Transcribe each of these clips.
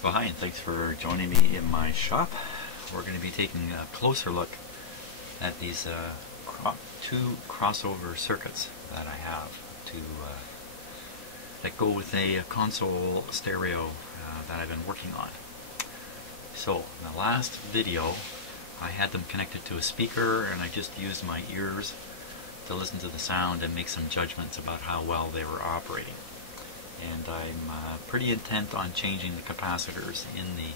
Well, hi, and thanks for joining me in my shop. We're going to be taking a closer look at these two crossover circuits that I have that go with a console stereo that I've been working on. So, in the last video, I had them connected to a speaker, and I just used my ears to listen to the sound and make some judgments about how well they were operating. And I'm pretty intent on changing the capacitors in the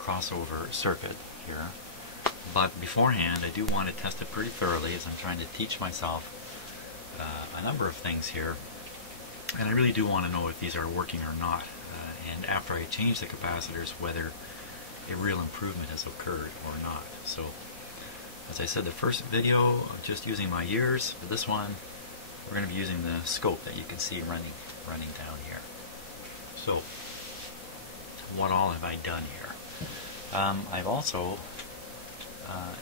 crossover circuit here. But beforehand, I do want to test it pretty thoroughly, as I'm trying to teach myself a number of things here. And I really do want to know if these are working or not. And after I change the capacitors, whether a real improvement has occurred or not. So, as I said, the first video, I'm just using my ears. For this one, we're going to be using the scope that you can see running down here. So, what all have I done here? I've also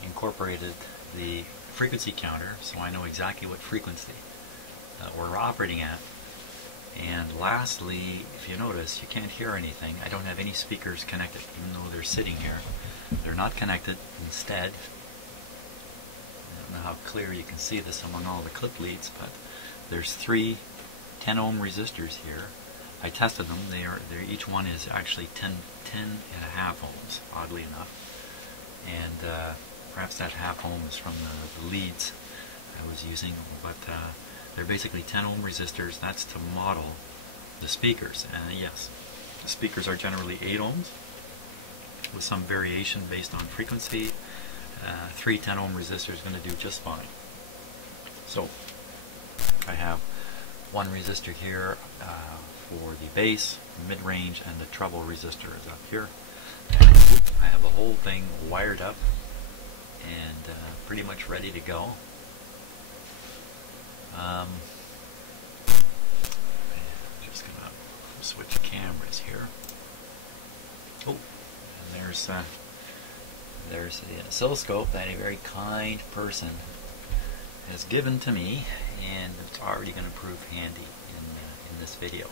incorporated the frequency counter, so I know exactly what frequency we're operating at. And lastly, if you notice, you can't hear anything. I don't have any speakers connected, even though they're sitting here. They're not connected. Instead, I don't know how clear you can see this among all the clip leads, but there's 3 10 ohm resistors here. I tested them. Each one is actually 10 and a half ohms, oddly enough. And perhaps that half ohm is from the leads I was using, but they're basically 10 ohm resistors. That's to model the speakers. And yes, the speakers are generally 8 ohms with some variation based on frequency. 3 10 ohm resistors is going to do just fine. So I have one resistor here for the bass, mid-range, and the treble resistor is up here. And I have the whole thing wired up and pretty much ready to go. Just gonna switch cameras here. Oh, and there's the oscilloscope that a very kind person has given to me, and it's already going to prove handy in this video.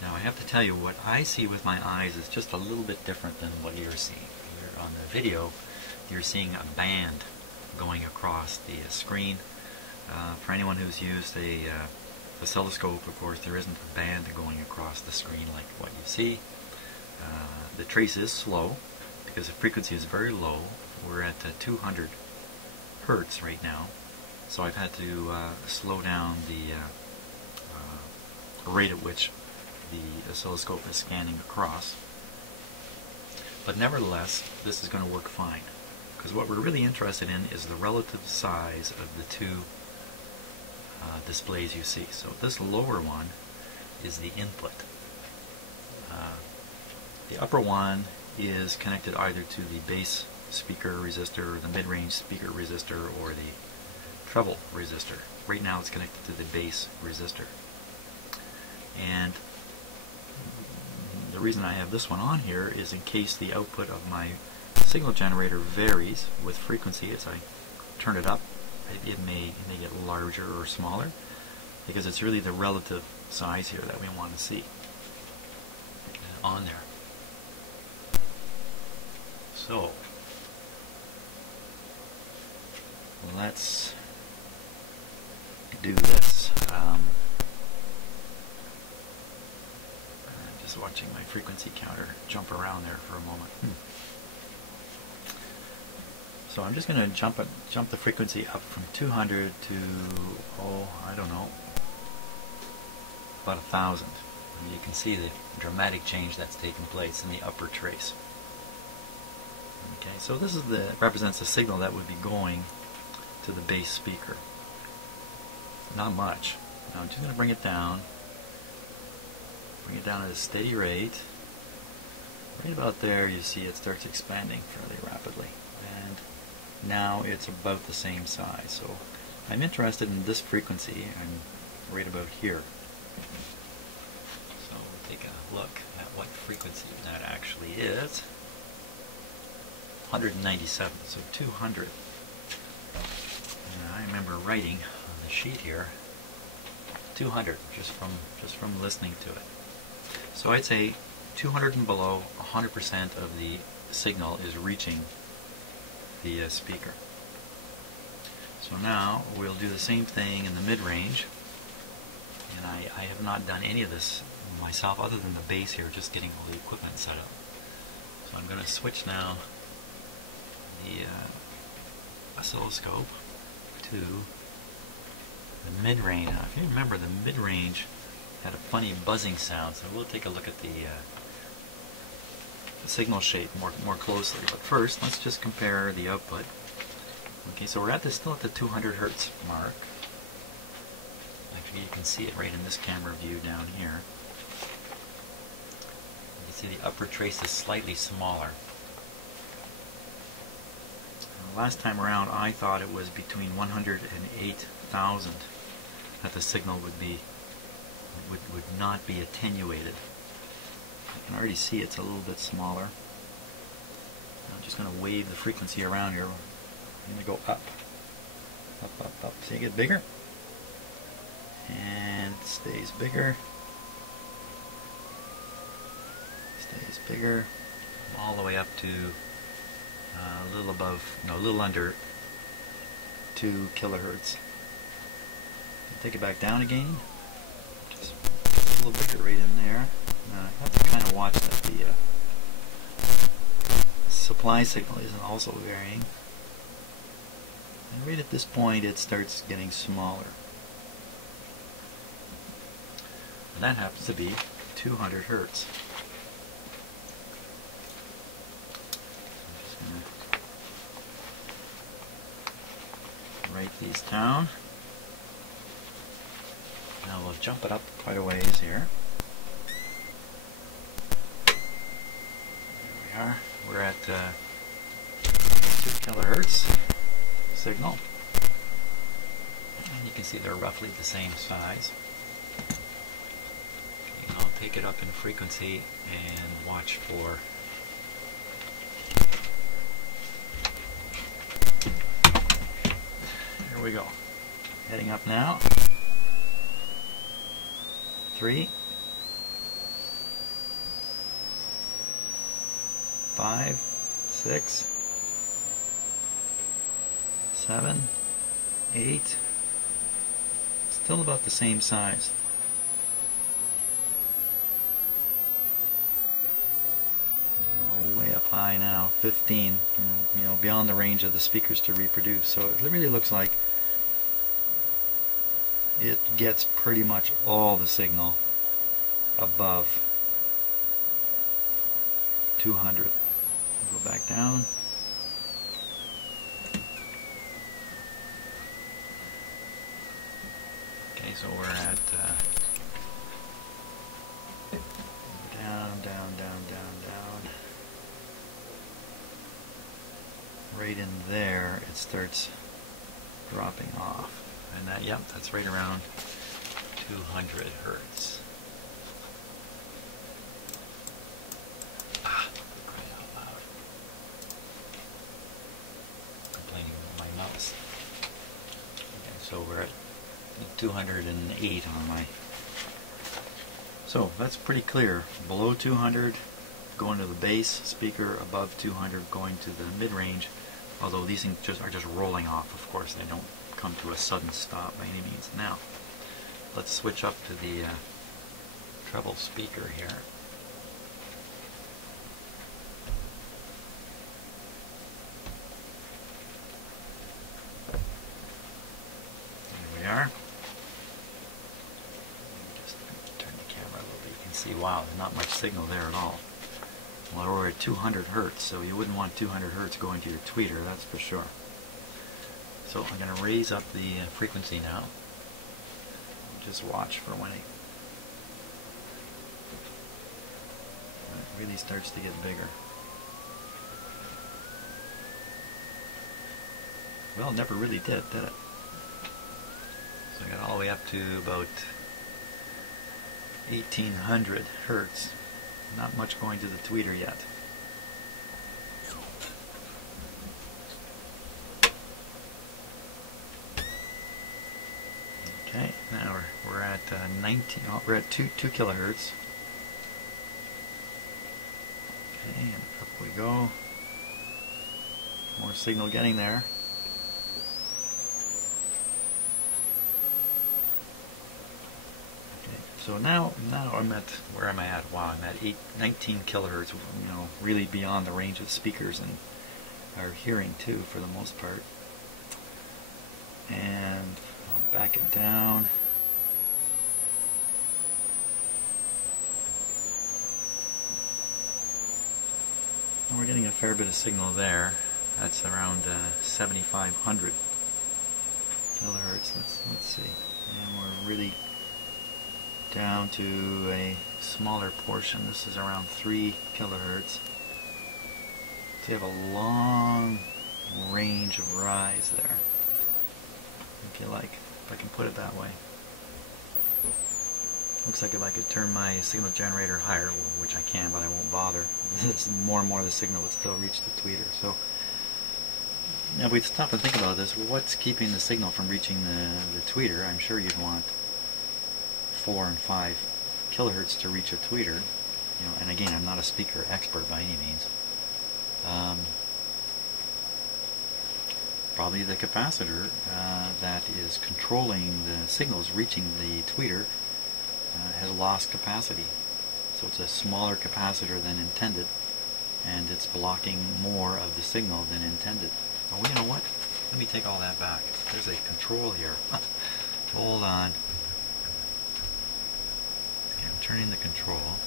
Now, I have to tell you, what I see with my eyes is just a little bit different than what you're seeing. Here on the video, you're seeing a band going across the screen. For anyone who's used a oscilloscope, of course, there isn't a band going across the screen like what you see. The trace is slow because the frequency is very low. We're at 200 hertz right now. So I've had to slow down the rate at which the oscilloscope is scanning across. But nevertheless, this is going to work fine, because what we're really interested in is the relative size of the two displays you see. So this lower one is the input. The upper one is connected either to the bass speaker resistor, or the mid-range speaker resistor, or the treble resistor. Right now it's connected to the bass resistor. And the reason I have this one on here is in case the output of my signal generator varies with frequency as I turn it up. It may get larger or smaller, because it's really the relative size here that we want to see on there. So let's do this. Just watching my frequency counter jump around there for a moment. So I'm just going to jump the frequency up from 200 to, I don't know, about 1,000. And you can see the dramatic change that's taken place in the upper trace. Okay, so this is represents a signal that would be going to the bass speaker. Not much. Now I'm just going to bring it down at a steady rate. Right about there, you see it starts expanding fairly rapidly, and now it's about the same size. So I'm interested in this frequency. I'm right about here. So we'll take a look at what frequency that actually is. 197, so 200. And I remember writing on the sheet here 200 just from listening to it. So I'd say 200 and below, 100% of the signal is reaching the speaker. So now we'll do the same thing in the mid-range, and I have not done any of this myself other than the bass here, just getting all the equipment set up. So I'm going to switch now the oscilloscope to the mid-range. Now, if you remember, the mid-range had a funny buzzing sound, so we'll take a look at the signal shape more closely. But first, let's just compare the output. Okay, so we're still at the 200 hertz mark. Actually, you can see it right in this camera view down here. You can see the upper trace is slightly smaller. Last time around, I thought it was between 100 and 8,000 that the signal would not be attenuated. You can already see it's a little bit smaller. I'm just going to wave the frequency around here. I'm going to go up, up, up, up. See it get bigger, and it stays bigger, stays bigger, all the way up to a little above, no, a little under 2 kilohertz. Take it back down again, just a little bigger right in there. I have to kind of watch that the supply signal isn't also varying. And right at this point it starts getting smaller. And that happens to be 200 hertz. I'm just going to write these down. Now we'll jump it up quite a ways here. There we are. We're at 2 kilohertz signal. And you can see they're roughly the same size. Okay, I'll take it up in frequency and watch for here we go. Heading up now. 3, 5, 6, 7, 8. Still about the same size. We're way up high now, 15, you know, beyond the range of the speakers to reproduce. So it really looks like it gets pretty much all the signal above 200. Go back down. Okay, so we're at down, down, down, down, down. Right in there, it starts dropping off. And that, yep, that's right around 200 hertz. Crying out loud. Complaining about my mouse. Okay, so we're at 208 on my. So that's pretty clear. Below 200, going to the bass speaker. Above 200, going to the mid-range. Although these things are just rolling off. Of course, they don't come to a sudden stop by any means. Now, let's switch up to the treble speaker here. There we are. Just turn the camera a little bit. You can see, wow, there's not much signal there at all. Well, we're at 200 hertz, so you wouldn't want 200 hertz going to your tweeter, that's for sure. So I'm going to raise up the frequency now. Just watch for when it really starts to get bigger. Well, it never really did it? So I got all the way up to about 1800 hertz. Not much going to the tweeter yet. Okay, now we're at 2 kilohertz. Okay, and up we go. More signal getting there. Okay, so now I'm at, where am I at? Wow, I'm at 19 kilohertz, you know, really beyond the range of the speakers and our hearing too, for the most part. And I'll back it down. And we're getting a fair bit of signal there. That's around 7,500 kilohertz. Let's see. And we're really down to a smaller portion. This is around 3 kilohertz. So you have a long range of rise there, if you like, if I can put it that way. Looks like if I could turn my signal generator higher, which I can, but I won't bother, more and more of the signal would still reach the tweeter. So now if we stop and think about this, what's keeping the signal from reaching the tweeter? I'm sure you'd want 4 and 5 kilohertz to reach a tweeter. You know, and again, I'm not a speaker expert by any means. Probably the capacitor that is controlling the signals reaching the tweeter has lost capacity. So it's a smaller capacitor than intended, and it's blocking more of the signal than intended. Oh, you know what? Let me take all that back. There's a control here. Hold on. Okay, I'm turning the control.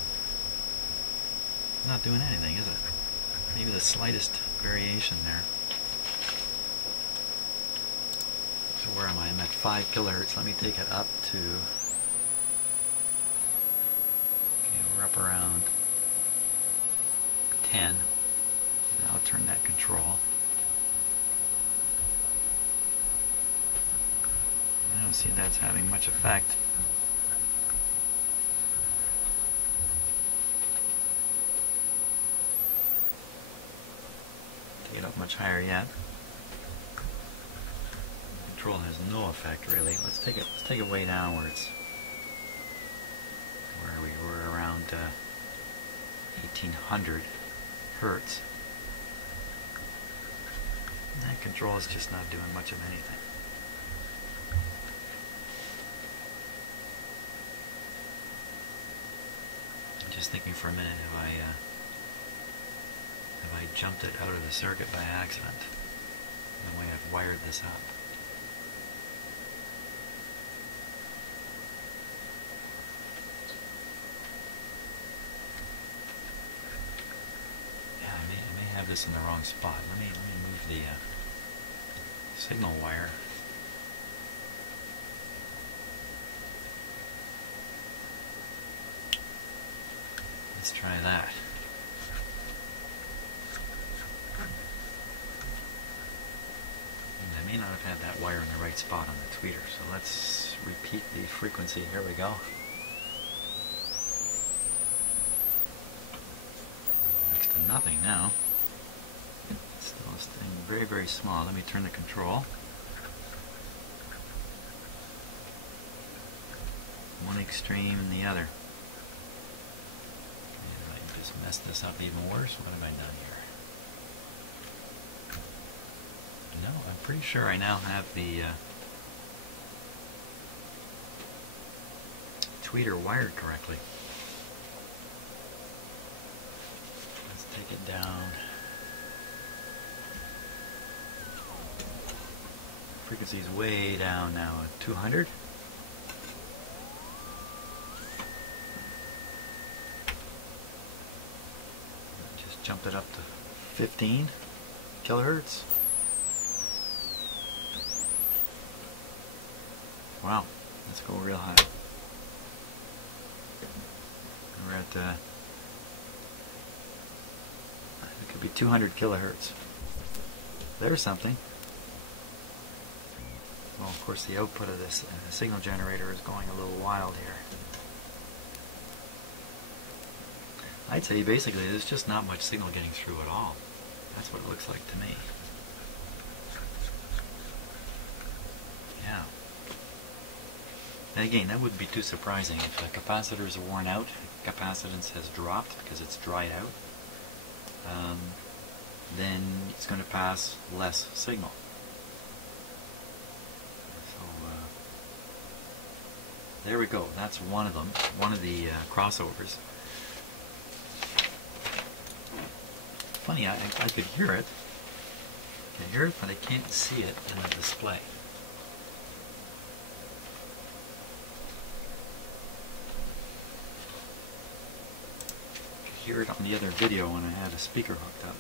Not doing anything, is it? Maybe the slightest variation there. So where am I? I'm at 5 kilohertz. Let me take it up to... We're up around 10. And I'll turn that control. I don't see that's having much effect. Take it up much higher yet. Control has no effect really. Let's take it way downwards. Where we were around 1800 hertz. And that control is just not doing much of anything. I'm just thinking for a minute, have I jumped it out of the circuit by accident? The way I've wired this up. This in the wrong spot. Let me move the signal wire. Let's try that. And I may not have had that wire in the right spot on the tweeter, so let's repeat the frequency. Here we go. Next to nothing now. Still staying very, very small. Let me turn the control. One extreme and the other. And I just messed this up even worse. What have I done here? No, I'm pretty sure I now have the tweeter wired correctly. Let's take it down. Frequency is way down now at 200. Just jumped it up to 15 kilohertz. Wow, let's go real high. We're at it could be 200 kilohertz. There's something. Well, of course, the output of this signal generator is going a little wild here. I'd say basically there's just not much signal getting through at all. That's what it looks like to me. Yeah. And again, that wouldn't be too surprising. If the capacitors are worn out, capacitance has dropped because it's dried out. then it's going to pass less signal. So there we go. That's one of them, one of the crossovers. Funny, I could hear it. I can hear it, but I can't see it in the display. I could hear it on the other video when I had a speaker hooked up.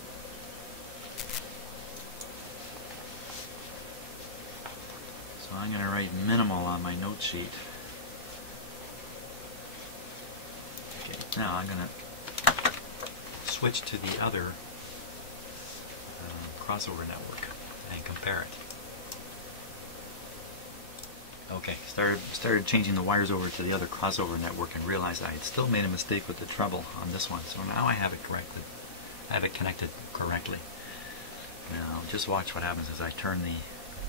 So I'm going to write minimal on my note sheet. Okay, now I'm going to switch to the other crossover network and compare it. Okay, started changing the wires over to the other crossover network and realized I had still made a mistake with the treble on this one. So now I have it corrected. I have it connected correctly. Now just watch what happens as I turn the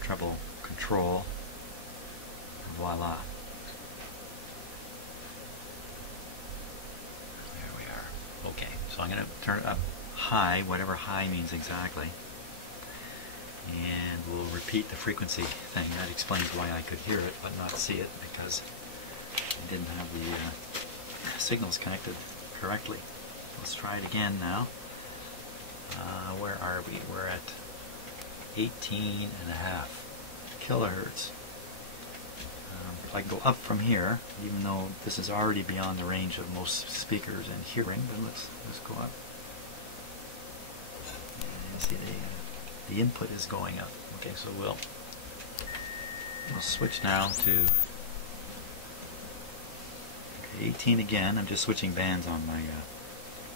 treble control. Voila. There we are. Okay, so I'm going to turn it up high, whatever high means exactly. And we'll repeat the frequency thing. That explains why I could hear it but not see it, because I didn't have the signals connected correctly. Let's try it again now. Where are we? We're at 18.5 kilohertz. I can go up from here, even though this is already beyond the range of most speakers and hearing, but let's go up. And see the input is going up. Okay, so we'll switch now to 18 again. I'm just switching bands on my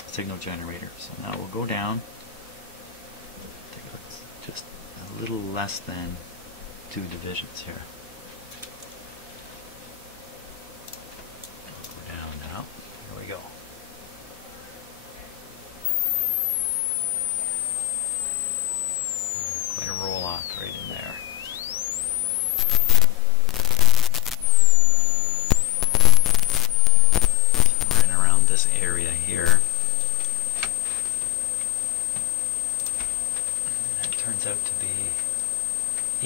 signal generator. So now we'll go down. Just a little less than 2 divisions here. Go down now. Here we go. Quite a roll off right in there. So right around this area here. That turns out to be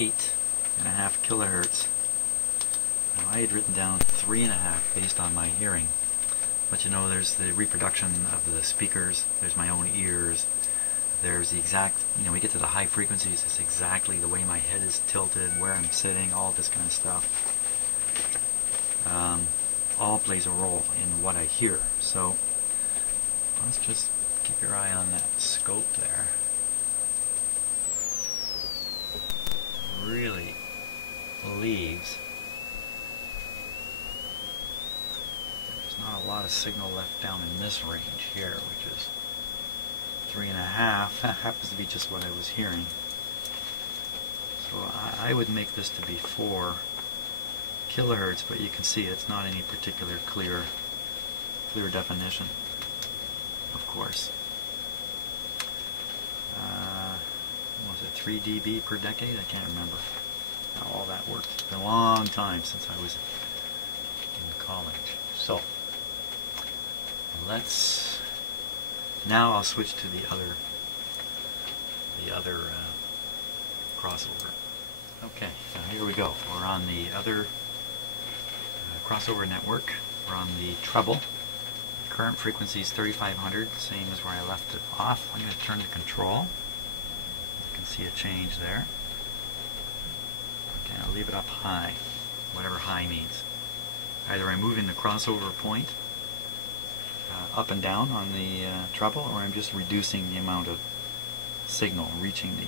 8.5 kilohertz. Now I had written down 3.5 based on my hearing. But you know, there's the reproduction of the speakers, there's my own ears. There's the exact, you know, we get to the high frequencies, it's exactly the way my head is tilted, where I'm sitting, all this kind of stuff. All plays a role in what I hear. So let's just keep your eye on that scope there. Really leaves. There's not a lot of signal left down in this range here, which is 3.5. That happens to be just what I was hearing. So I would make this to be 4 kilohertz, but you can see it's not any particular clear definition, of course. What was it, 3 dB per decade? I can't remember how all that worked. It's been a long time since I was in college. So now I'll switch to the other crossover. Okay, so here we go. We're on the other crossover network. We're on the treble. Current frequency is 3500, same as where I left it off. I'm going to turn the control. You can see a change there. Okay, I'll leave it up high, whatever high means. Either I'm moving the crossover point up and down on the treble, or I'm just reducing the amount of signal reaching the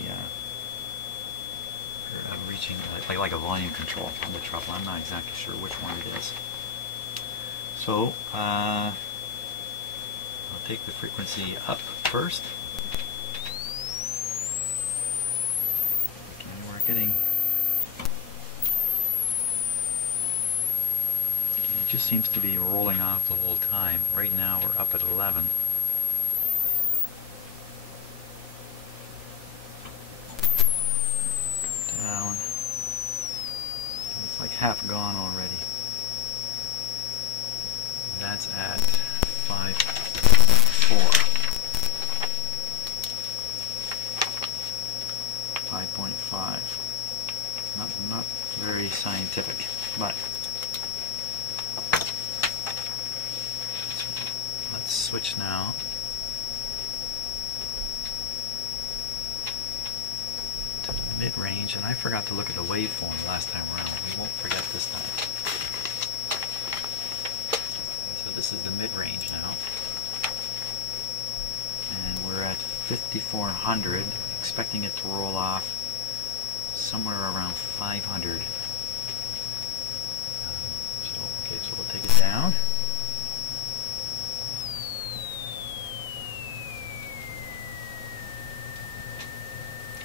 like a volume control on the treble. I'm not exactly sure which one it is. So I'll take the frequency up first. Okay, we're getting. It just seems to be rolling off the whole time. Right now we're up at 11. Down. It's like half gone already. That's at 5.4. scientific, but let's switch now. To mid-range, and I forgot to look at the waveform last time around. We won't forget this time. So this is the mid-range now. And we're at 5400, expecting it to roll off somewhere around 500. Okay, so we'll take it down.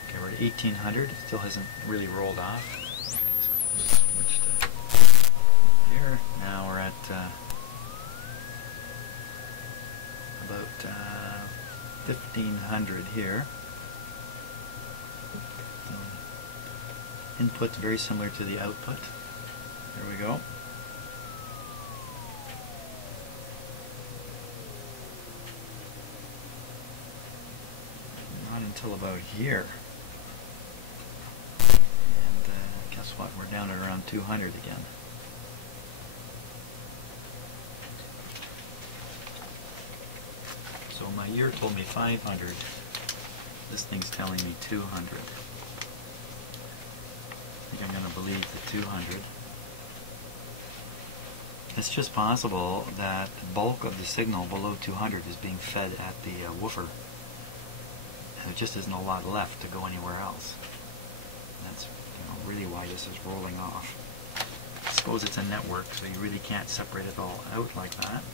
Okay, we're at 1800. It still hasn't really rolled off. Okay, so we'll switch to here. Now we're at about 1500 here. Input's very similar to the output. There we go. Not until about here. And guess what? We're down at around 200 again. So my ear told me 500. This thing's telling me 200. I think I'm going to believe the 200. It's just possible that the bulk of the signal below 200 is being fed at the woofer. And there just isn't a lot left to go anywhere else. That's really why this is rolling off. I suppose it's a network, so you really can't separate it all out like that.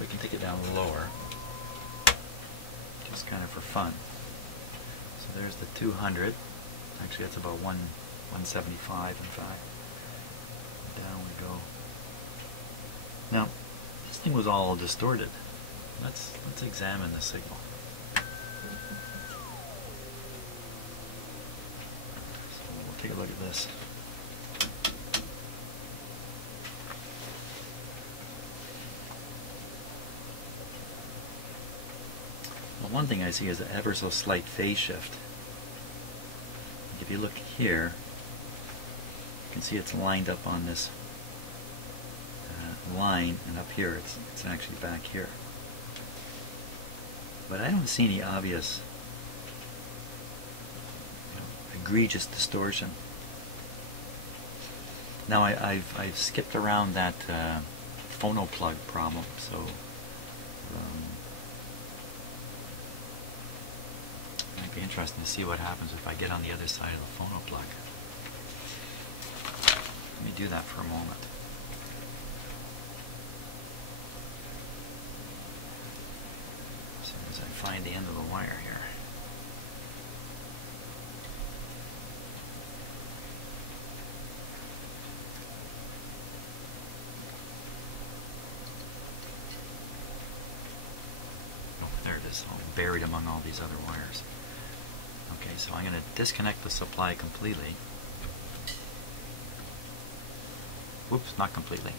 We can take it down lower, just kind of for fun. So there's the 200. Actually, that's about 175 in fact. Down we go. Now, this thing was all distorted. Let's examine the signal. So we'll take a look at this. Well, one thing I see is an ever so slight phase shift. If you look here, you can see it's lined up on this line, and up here it's actually back here. But I don't see any obvious egregious distortion. Now I've skipped around that phono plug problem, so it might be interesting to see what happens if I get on the other side of the phono plug. Let me do that for a moment. As soon as I find the end of the wire here. Oh, there it is, all buried among all these other wires. Okay, so I'm going to disconnect the supply completely. Whoops, not completely.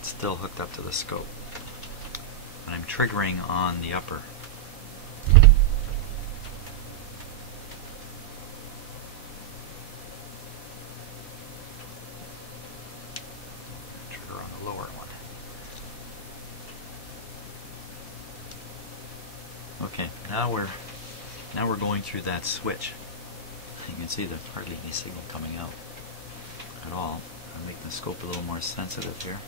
It's still hooked up to the scope. And I'm triggering on the upper. Trigger on the lower one. Okay, now we're going through that switch. You can see there's hardly any signal coming out at all. I'll make the scope a little more sensitive here.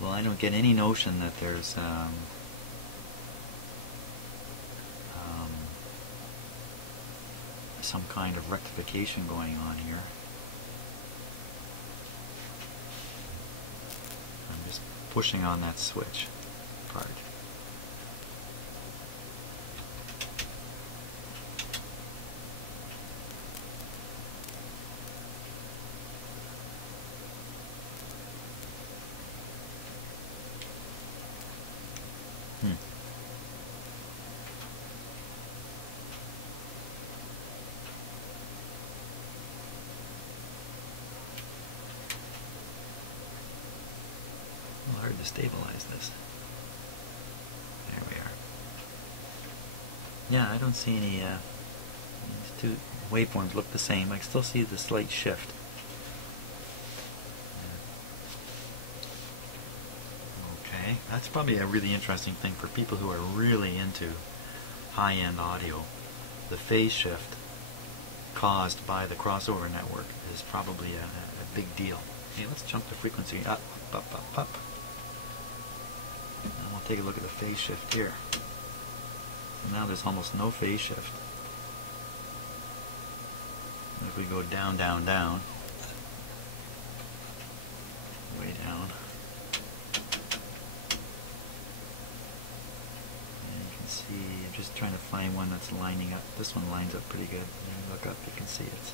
Well, I don't get any notion that there's some kind of rectification going on here. I'm just pushing on that switch part. Hard to stabilize this. There we are. Yeah, I don't see any, these two waveforms look the same. I still see the slight shift. Okay, that's probably a really interesting thing for people who are really into high-end audio. The phase shift caused by the crossover network is probably a big deal. Okay, let's jump the frequency up, up, up, up. And we'll take a look at the phase shift here. Now there's almost no phase shift. And if we go down, down, down, way down, and you can see, I'm just trying to find one that's lining up. This one lines up pretty good. When you look up, you can see it's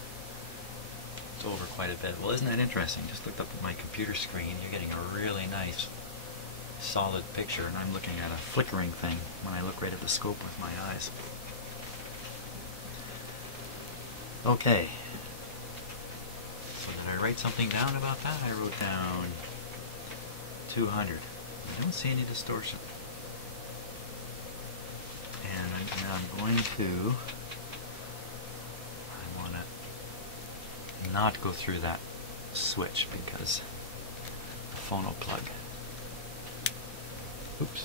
over quite a bit. Well, isn't that interesting? Just looked up at my computer screen. You're getting a really nice solid picture, and I'm looking at a flickering thing when I look right at the scope with my eyes. Okay. So did I write something down about that? I wrote down 200. I don't see any distortion. And I'm going to, I want to not go through that switch because the phono plug. Oops.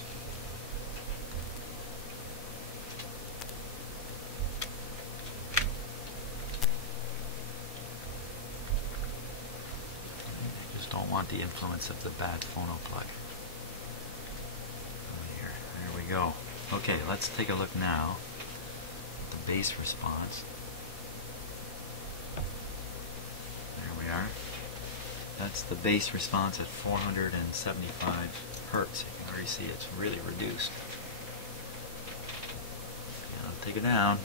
I just don't want the influence of the bad phono plug. Here, there we go. Okay, let's take a look now at the bass response. There we are. That's the bass response at 475 hertz. You can already see it's really reduced. Now take it down.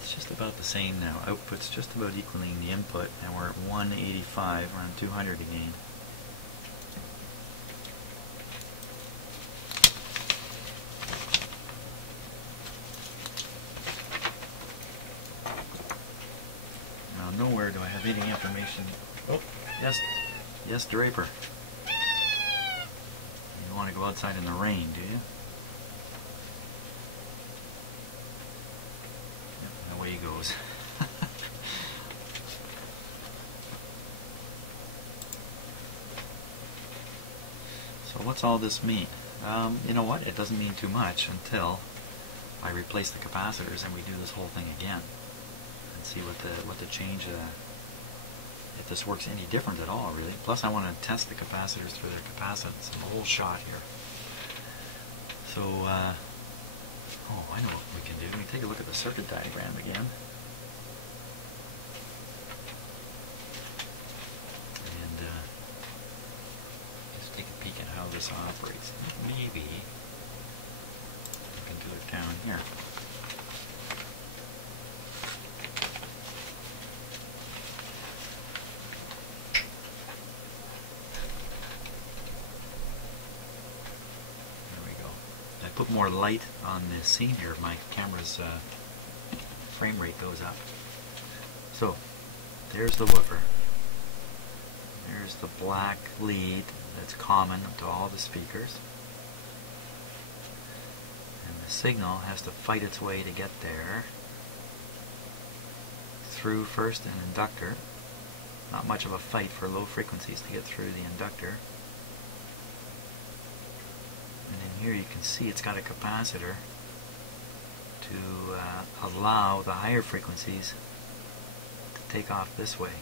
It's just about the same now. Output's just about equaling the input, and we're at 185, around 200 again. Nowhere do I have any information. Oh, yes, Draper. You want to go outside in the rain, do you? Yep, away he goes. So what's all this mean? You know what? It doesn't mean too much until I replace the capacitors and we do this whole thing again. And see what the change, if this works any different at all, really. Plus I want to test the capacitors for their capacitance in the whole shot here. So, oh, I know what we can do. We can take a look at the circuit diagram again. And just take a peek at how this operates. Maybe we can do it down here. Put more light on the scene here. My camera's frame rate goes up. So there's the woofer. There's the black lead that's common to all the speakers. And the signal has to fight its way to get there. Through first an inductor. Not much of a fight for low frequencies to get through the inductor. And then here you can see it's got a capacitor to allow the higher frequencies to take off this way.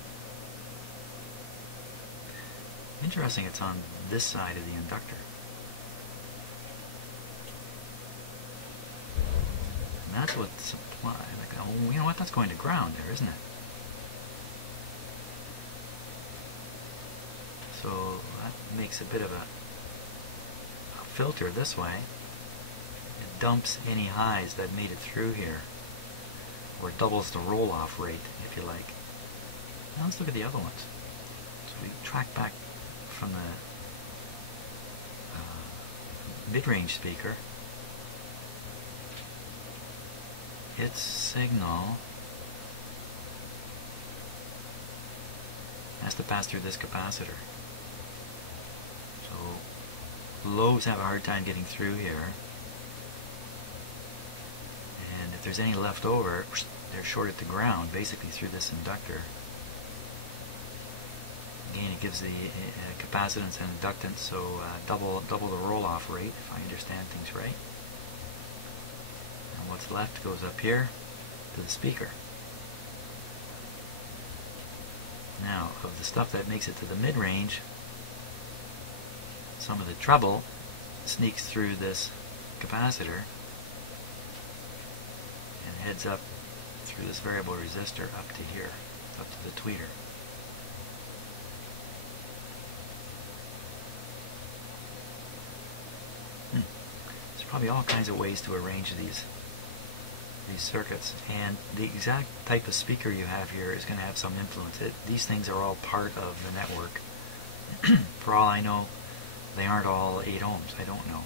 Interesting, it's on this side of the inductor. And that's what supply, like, oh, you know what, that's going to ground there, isn't it? So that makes a bit of a filter this way. It dumps any highs that made it through here, or doubles the roll-off rate, if you like. Now let's look at the other ones. So we track back from the mid-range speaker. its signal has to pass through this capacitor. So lows have a hard time getting through here, and if there's any left over, they're short at the ground, basically through this inductor. Again, it gives the capacitance and inductance, so double the roll-off rate, if I understand things right. And what's left goes up here to the speaker. Now, of the stuff that makes it to the mid-range, some of the treble sneaks through this capacitor and heads up through this variable resistor up to here, up to the tweeter. There's probably all kinds of ways to arrange these circuits, and the exact type of speaker you have here is going to have some influence. These things are all part of the network. For all I know, they aren't all 8 ohms. I don't know.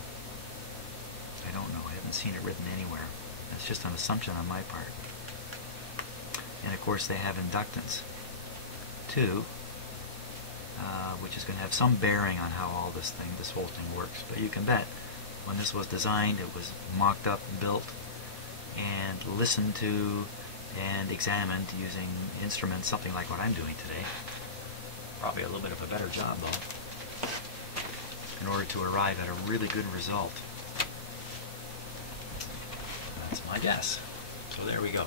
I haven't seen it written anywhere. That's just an assumption on my part. And of course they have inductance too, which is going to have some bearing on how all this whole thing works. But you can bet, when this was designed, it was mocked up, built, and listened to and examined using instruments, something like what I'm doing today. Probably a little bit of a better job though, in order to arrive at a really good result. That's my guess. So there we go.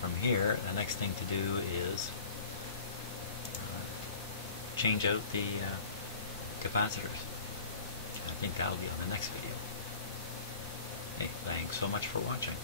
From here, the next thing to do is change out the capacitors. I think that'll be on the next video. Hey, thanks so much for watching.